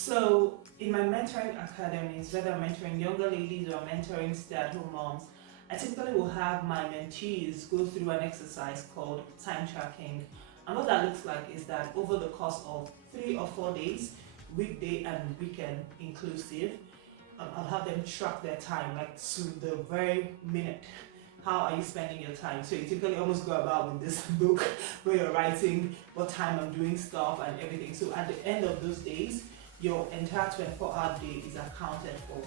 So in my mentoring academies, whether I'm mentoring younger ladies or mentoring stay-at-home moms, I typically will have my mentees go through an exercise called time tracking. And what that looks like is that over the course of 3 or 4 days, weekday and weekend inclusive, I'll have them track their time, like to the very minute. How are you spending your time? So you typically almost go about with this book where you're writing what time I'm doing stuff and everything. So at the end of those days, your entire 24-hour day is accounted for.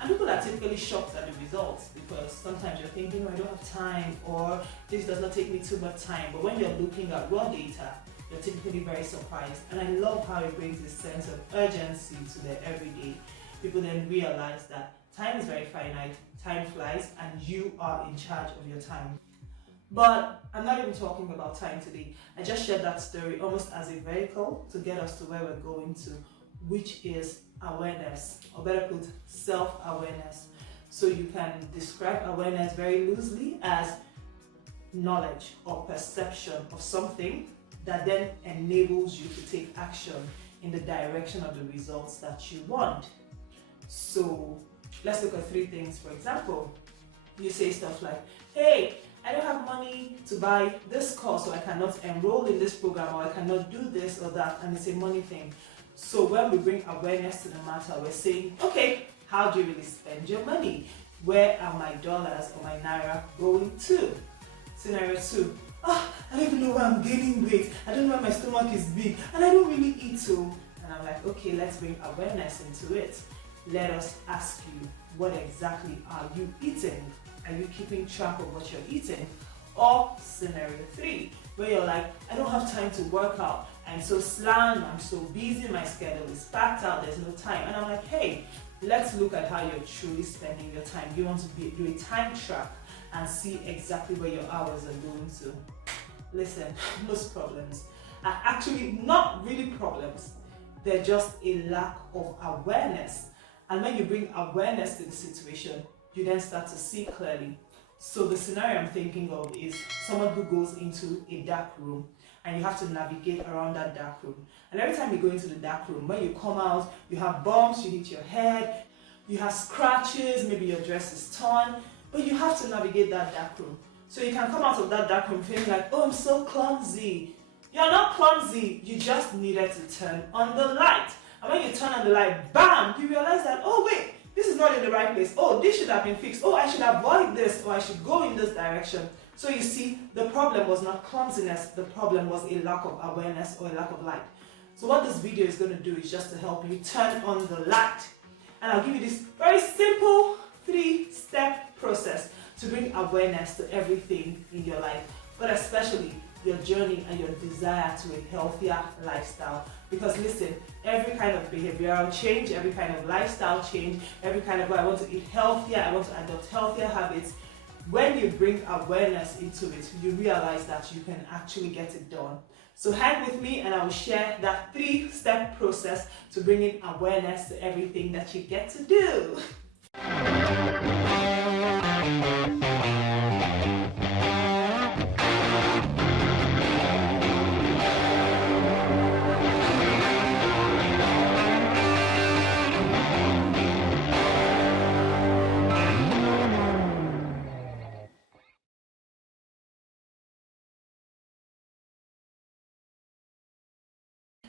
And people are typically shocked at the results because sometimes you're thinking, oh, I don't have time, or this does not take me too much time. But when you're looking at raw data, you're typically very surprised. And I love how it brings this sense of urgency to their everyday. People then realize that time is very finite, time flies, and you are in charge of your time. But I'm not even talking about time today. I just shared that story almost as a vehicle to get us to where we're going to, which is awareness, or better put, self-awareness. So you can describe awareness very loosely as knowledge or perception of something that then enables you to take action in the direction of the results that you want. So let's look at 3 things. For example, you say stuff like, hey, I don't have money to buy this course, so I cannot enroll in this program, or I cannot do this or that, and it's a money thing. So when we bring awareness to the matter, we're saying, okay, how do you really spend your money? Where are my dollars or my naira going to? Scenario 2, I don't even know why I'm gaining weight. I don't know why my stomach is big, and I don't really eat so. And I'm like, okay, let's bring awareness into it. Let us ask you, what exactly are you eating? Are you keeping track of what you're eating? Or scenario 3, where you're like, I don't have time to work out. I'm so slammed, I'm so busy, my schedule is packed out, there's no time. And I'm like, hey, let's look at how you're truly spending your time. You want to do a time track and see exactly where your hours are going to. Listen, most problems are actually not really problems. They're just a lack of awareness. And when you bring awareness to the situation, you then start to see clearly. So the scenario I'm thinking of is someone who goes into a dark room and you have to navigate around that dark room. And every time you go into the dark room, when you come out, you have bumps, you hit your head, you have scratches, maybe your dress is torn, but you have to navigate that dark room. So you can come out of that dark room feeling like, oh, I'm so clumsy. You're not clumsy, you just needed to turn on the light. And when you turn on the light, bam, you realize that, oh wait, this is not in the right place. Oh, this should have been fixed. Oh, I should avoid this, or I should go in this direction. So you see, the problem was not clumsiness, the problem was a lack of awareness or a lack of light. So what this video is going to do is just to help you turn on the light. And I'll give you this very simple 3-step process to bring awareness to everything in your life, but especially your journey and your desire to a healthier lifestyle. Because listen, every kind of behavioral change, every kind of lifestyle change, every kind of, I want to eat healthier, I want to adopt healthier habits, when you bring awareness into it, you realize that you can actually get it done. So hang with me and I will share that 3-step process to bringing awareness to everything that you get to do.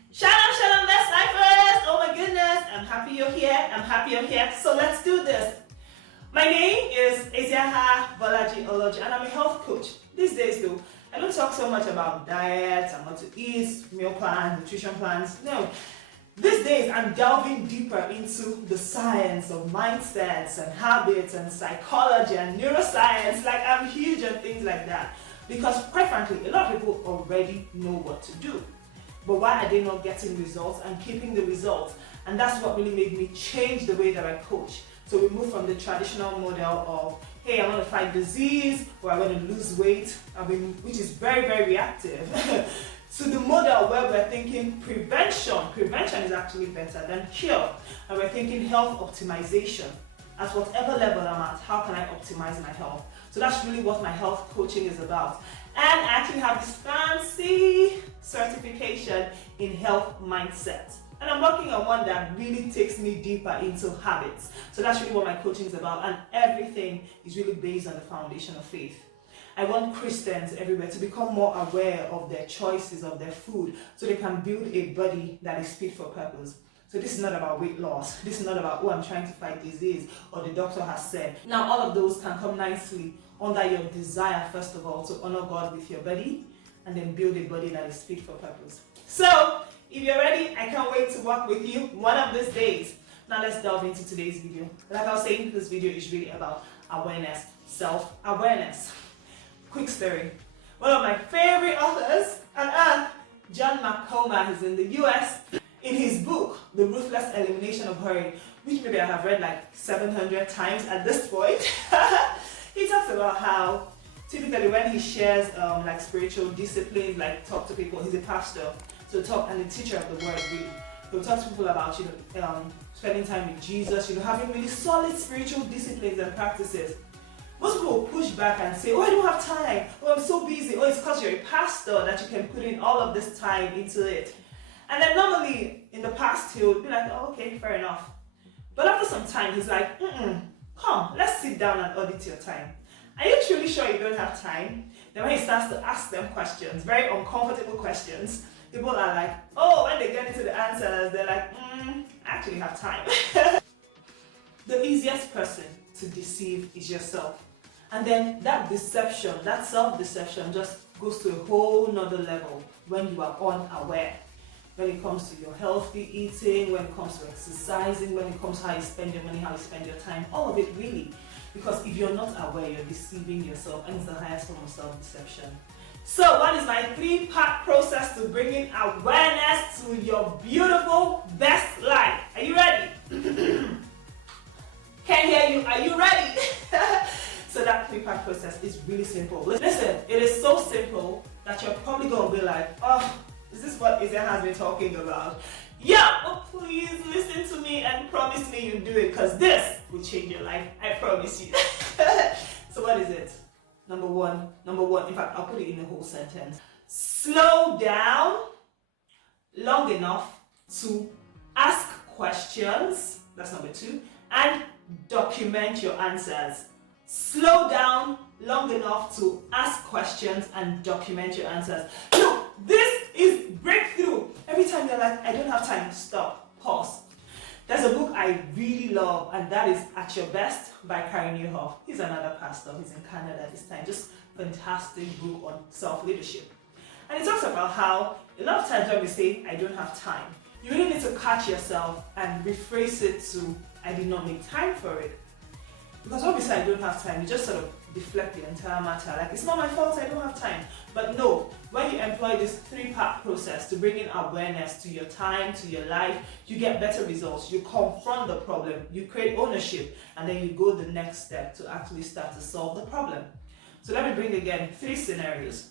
Shalom, best lifers! Oh my goodness, I'm happy you're here. I'm happy you're here. So let's do this. My name is Eziaha Bolaji Oloji and I'm a health coach. These days though, I don't talk so much about diet and what to eat, meal plans, nutrition plans. No. These days I'm delving deeper into the science of mindsets and habits and psychology and neuroscience. Like I'm huge on things like that. Because quite frankly, a lot of people already know what to do. But why are they not getting results and keeping the results? And that's what really made me change the way that I coach. So we moved from the traditional model of, hey, I want to fight disease, or I want to lose weight, which is very, very reactive, to the model where we're thinking prevention. Prevention is actually better than cure. And we're thinking health optimization. At whatever level I'm at, how can I optimize my health? So that's really what my health coaching is about. And I actually have this fancy certification in health mindset. And I'm working on one that really takes me deeper into habits. So that's really what my coaching is about, and everything is really based on the foundation of faith. I want Christians everywhere to become more aware of their choices, of their food, so they can build a body that is fit for purpose. So this is not about weight loss. This is not about, oh, I'm trying to fight disease, or the doctor has said. Now, all of those can come nicely under your desire, first of all, to honor God with your body, and then build a body that is fit for purpose. So, if you're ready, I can't wait to work with you one of these days. Now let's delve into today's video. Like I was saying, this video is really about awareness, self-awareness. Quick story. One of my favorite authors on earth, John McCormack, is in the US. In his book, The Ruthless Elimination of Hurry, which maybe I have read like 700 times at this point, he talks about how typically when he shares like spiritual disciplines, like talk to people, he's a pastor, so talk, and a teacher of the word really. He'll talk to people about, spending time with Jesus, having really solid spiritual disciplines and practices. Most people will push back and say, oh, I don't have time, oh, I'm so busy, oh, it's because you're a pastor that you can put in all of this time into it. And then normally in the past he would be like, oh, okay, fair enough. But after some time he's like, come, let's sit down and audit your time. Are you truly sure you don't have time? Then when he starts to ask them questions, very uncomfortable questions, people are like, oh, when they get into the answers, they're like, I actually have time. The easiest person to deceive is yourself. And then that deception, that self-deception just goes to a whole nother level when you are unaware. When it comes to your healthy eating, when it comes to exercising, when it comes to how you spend your money, how you spend your time, all of it really. Because if you're not aware, you're deceiving yourself, and it's the highest form of self-deception. So what is my 3-part process to bringing awareness to your beautiful best life? Are you ready? Can't hear you. Are you ready? So that 3-part process is really simple. Listen, it is so simple that you're probably going to be like, oh, is this what Isaiah has been talking about? Yeah, but please listen to me and promise me you'll do it, because this will change your life. I promise you. So what is it? Number one, in fact, I'll put it in a whole sentence. Slow down long enough to ask questions. That's number 2. And document your answers. Slow down long enough to ask questions and document your answers. Look, this is breakthrough. Every time you're like, I don't have time, stop, pause. There's a book I really love, and that is At Your Best by Karen Newhoff. He's another pastor. He's in Canada this time. Just fantastic book on self-leadership. And it talks about how a lot of times when we say, I don't have time, you really need to catch yourself and rephrase it to, I did not make time for it. Because when we say I don't have time, you just sort of deflect the entire matter. Like, it's not my fault, I don't have time. But no, when you employ this 3-part process to bring in awareness to your time, to your life, you get better results. You confront the problem, you create ownership, and then you go the next step to actually start to solve the problem. So let me bring again 3 scenarios.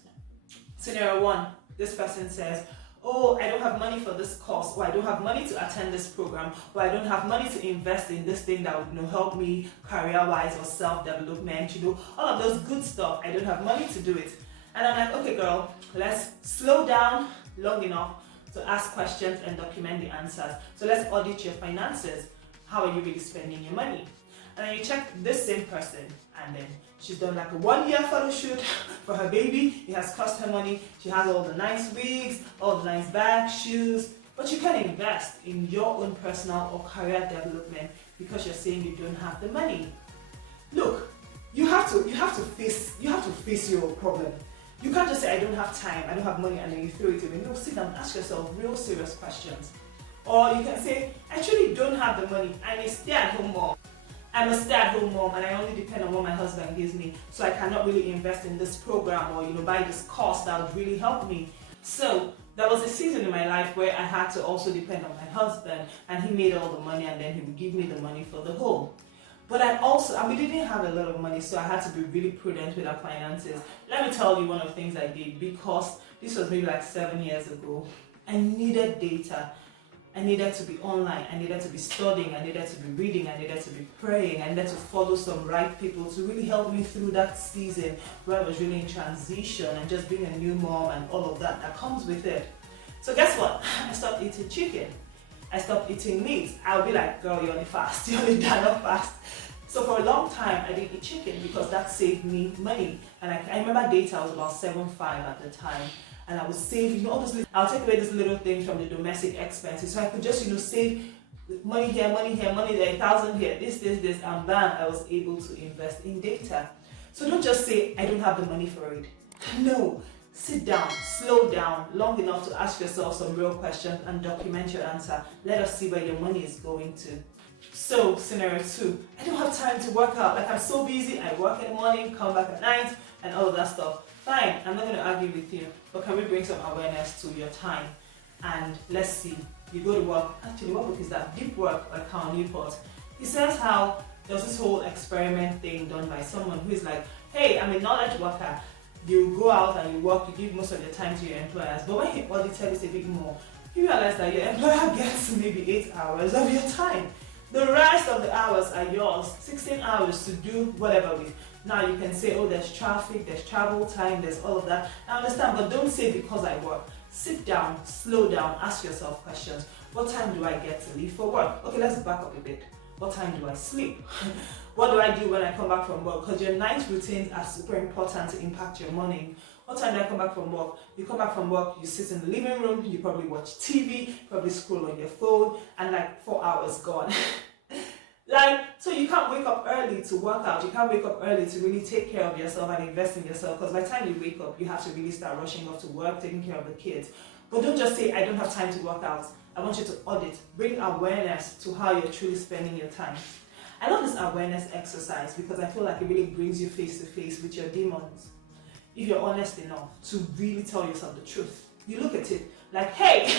Scenario 1, this person says, oh, I don't have money for this course, or I don't have money to attend this program, or I don't have money to invest in this thing that would help me career-wise or self-development, all of those good stuff. I don't have money to do it. And I'm like, okay girl, let's slow down long enough to ask questions and document the answers. So let's audit your finances. How are you really spending your money? And then you check this same person, and then she's done like a 1-year photo shoot for her baby. It has cost her money. She has all the nice wigs, all the nice bags, shoes, but you can invest in your own personal or career development because you're saying you don't have the money. Look, you have to face your problem. You can't just say I don't have time, I don't have money, and then you throw it away. No, sit down, ask yourself real serious questions. Or you can say, I truly don't have the money. I'm a stay-at-home mom. I'm a stay-at-home mom, and I only depend on what my husband gives me, so I cannot really invest in this program or buy this course that would really help me. So there was a season in my life where I had to also depend on my husband, and he made all the money, and then he would give me the money for the home. But we didn't have a lot of money, so I had to be really prudent with our finances. Let me tell you one of the things I did, because this was maybe like 7 years ago. I needed data. I needed to be online, I needed to be studying, I needed to be reading, I needed to be praying, I needed to follow some right people to really help me through that season where I was really in transition and just being a new mom and all of that comes with it. So guess what? I stopped eating chicken. I stopped eating meat, I'll be like, girl, you're on a fast, you're on a Dana fast. So for a long time, I didn't eat chicken because that saved me money. And I remember data was about 7.5 at the time. And I would save, obviously, I'll take away these little things from the domestic expenses. So I could just, save money here, money there, 1,000 here, this, and bam, I was able to invest in data. So don't just say, I don't have the money for it. No, sit down, slow down long enough to ask yourself some real questions and document your answer. Let us see where your money is going to. So, scenario 2, I don't have time to work out. Like, I'm so busy, I work in the morning, come back at night, and all of that stuff. Fine, I'm not going to argue with you, but can we bring some awareness to your time? And let's see, you go to work. Actually, what book is that? Deep Work by Cal Newport. He says how there's this whole experiment thing done by someone who is like, hey, I'm a knowledge worker. You go out and you work, you give most of your time to your employers, but when your auditor is a bit more, you realize that your employer gets maybe 8 hours of your time. The rest of the hours are yours, 16 hours to do whatever with. Now you can say, oh, there's traffic, there's travel time, there's all of that. I understand, but don't say because I work. Sit down, slow down, ask yourself questions. What time do I get to leave for work? Okay, let's back up a bit. What time do I sleep? What do I do when I come back from work? Because your night routines are super important to impact your morning. What time do I come back from work? You come back from work, you sit in the living room, you probably watch TV, probably scroll on your phone, and like 4 hours gone. So you can't wake up early to work out, you can't wake up early to really take care of yourself and invest in yourself, because by the time you wake up, you have to really start rushing off to work, taking care of the kids. But don't just say, I don't have time to work out. I want you to audit, bring awareness to how you're truly spending your time. I love this awareness exercise because I feel like it really brings you face to face with your demons. If you're honest enough to really tell yourself the truth, you look at it like, hey,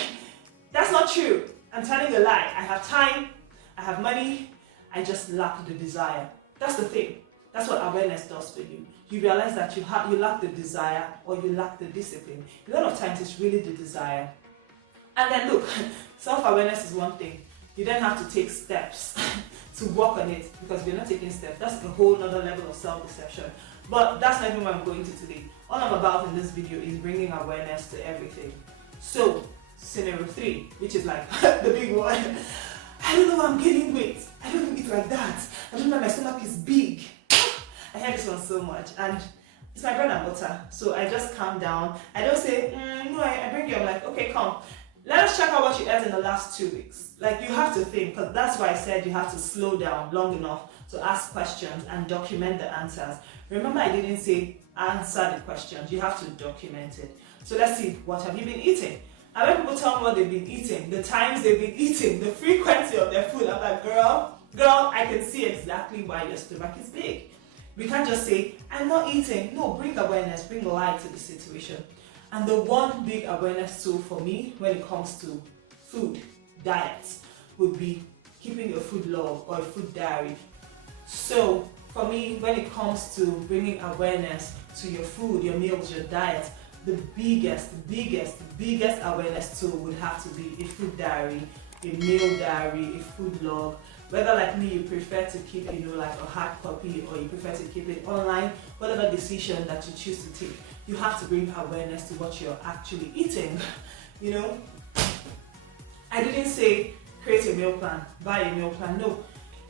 that's not true. I'm telling a lie. I have time, I have money, I just lack the desire. That's the thing. That's what awareness does for you. You realize that you lack the desire or you lack the discipline. A lot of times it's really the desire. And then look, self-awareness is one thing. You then have to take steps to work on it, because if you're not taking steps, that's a whole other level of self-deception. But that's not even what I'm going to today. All I'm about in this video is bringing awareness to everything. So, scenario 3, which is like the big one. I don't know why I'm gaining weight. I don't eat like that. I don't know, my stomach is big. I hear this one so much, and it's my bread and butter. So I just calm down. I don't say, no, I bring you. I'm like, okay, come. Let us check out what you ate in the last 2 weeks. Like, you have to think, because that's why I said you have to slow down long enough to ask questions and document the answers. Remember, I didn't say answer the questions. You have to document it. So let's see, what have you been eating? And when people tell me what they've been eating, the times they've been eating, the frequency of their food, I'm like, girl, I can see exactly why your stomach is big. We can't just say, I'm not eating. No, bring awareness, bring light to the situation. And the one big awareness tool for me when it comes to food, diets, would be keeping a food log or a food diary. So for me, when it comes to bringing awareness to your food, your meals, your diet, the biggest awareness tool would have to be a food diary, a meal diary, a food log. Whether like me, you prefer to keep, like a hard copy, or you prefer to keep it online, whatever decision that you choose to take, you have to bring awareness to what you're actually eating. I didn't say create a meal plan, buy a meal plan. No,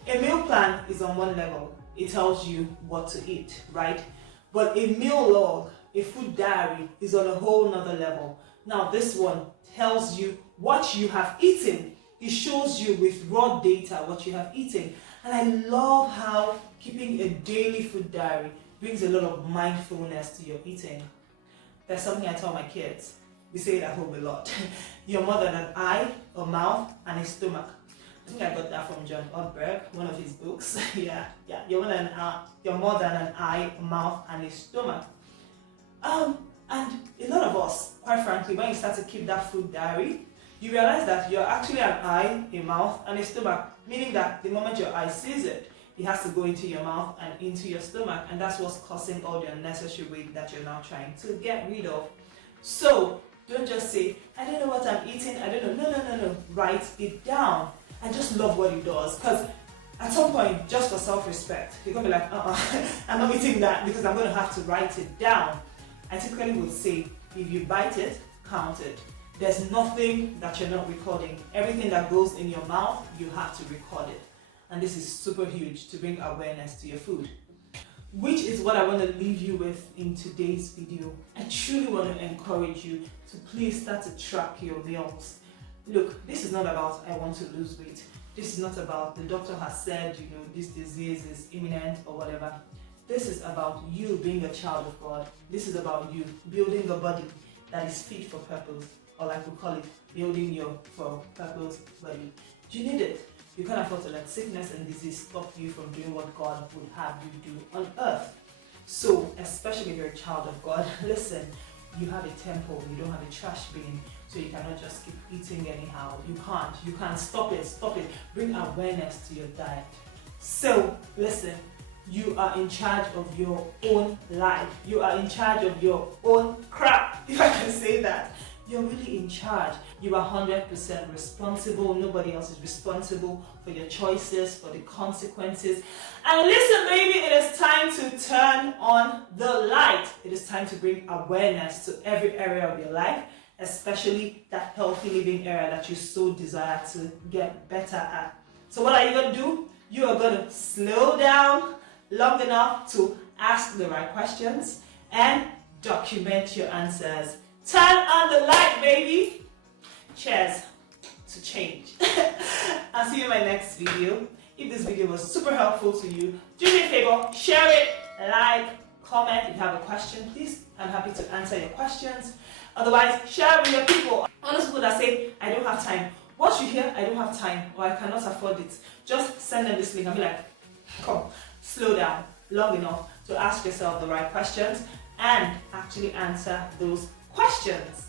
a meal plan is on one level. It tells you what to eat, right? But a meal log, a food diary, is on a whole nother level. Now this one tells you what you have eaten. It shows you with raw data what you have eaten. And I love how keeping a daily food diary brings a lot of mindfulness to your eating. There's something I tell my kids. We say it at home a lot. You're more than an eye, a mouth, and a stomach. I think I got that from John Ortberg, one of his books. yeah. You're more than an eye, a mouth, and a stomach. And a lot of us, quite frankly, when you start to keep that food diary, you realize that you're actually an eye, a mouth, and a stomach, meaning that the moment your eye sees it, it has to go into your mouth and into your stomach, and that's what's causing all the unnecessary weight that you're now trying to get rid of. So don't just say, I don't know what I'm eating, I don't know. No. Write it down. I just love what it does, because at some point, just for self-respect, you're going to be like, I'm not eating that, because I'm going to have to write it down. I typically would say, if you bite it, count it. There's nothing that you're not recording. Everything that goes in your mouth, you have to record it. And this is super huge to bring awareness to your food. Which is what I want to leave you with in today's video. I truly want to encourage you to please start to track your meals. Look, this is not about I want to lose weight. This is not about the doctor has said, this disease is imminent or whatever. This is about you being a child of God. This is about you building a body that is fit for purpose, or like we call it, building your for purpose body. You need it. You can't afford to let sickness and disease stop you from doing what God would have you do on earth. So, especially if you're a child of God, listen, you have a temple, you don't have a trash bin, so you cannot just keep eating anyhow. You can't stop it. Bring awareness to your diet. So, listen, you are in charge of your own life. You are in charge of your own crap, if I can say that. You're really in charge. You are 100% responsible. Nobody else is responsible for your choices, for the consequences. And listen, baby, it is time to turn on the light. It is time to bring awareness to every area of your life, especially that healthy living area that you so desire to get better at. So what are you going to do? You are going to slow down long enough to ask the right questions and document your answers. Turn on the light, baby. Cheers to change. I'll see you in my next video. If this video was super helpful to you, do me a favor, share it, like, comment. If you have a question, please, I'm happy to answer your questions. Otherwise, share it with your people. Honest people that say, I don't have time. Once you hear, I don't have time, or I cannot afford it, just send them this link and be like, come, slow down long enough to ask yourself the right questions and actually answer those questions.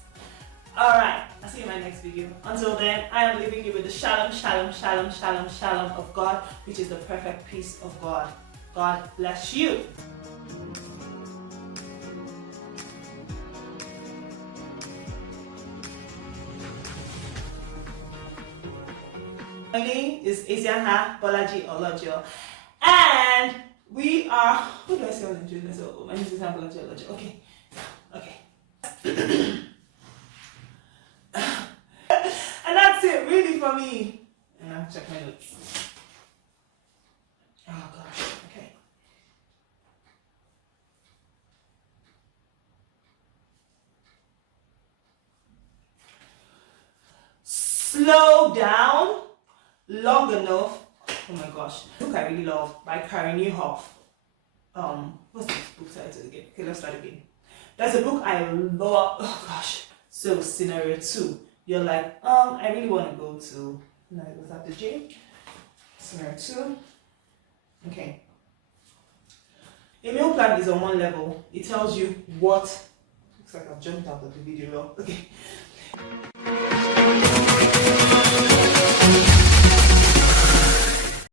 Alright, I'll see you in my next video. Until then, I am leaving you with the shalom, shalom, shalom, shalom, shalom of God, which is the perfect peace of God. God bless you. My name is Isianha Bolaji Olojo, and we are, who do I say on the Nigeria? So, my name is Isianha Bolaji Olojo. Okay. And that's it, really, for me. Check my notes. Oh gosh, okay. Slow down long enough. Oh my gosh, the book I really love by Karen Newhoff. What's this book title again? Okay, let's start again. There's a book I love. Oh gosh. So scenario 2, you're like, I really want to go to, was that the gym? Scenario 2. Okay. A meal plan is on one level. It tells you what. Looks like I've jumped out of the video. Okay.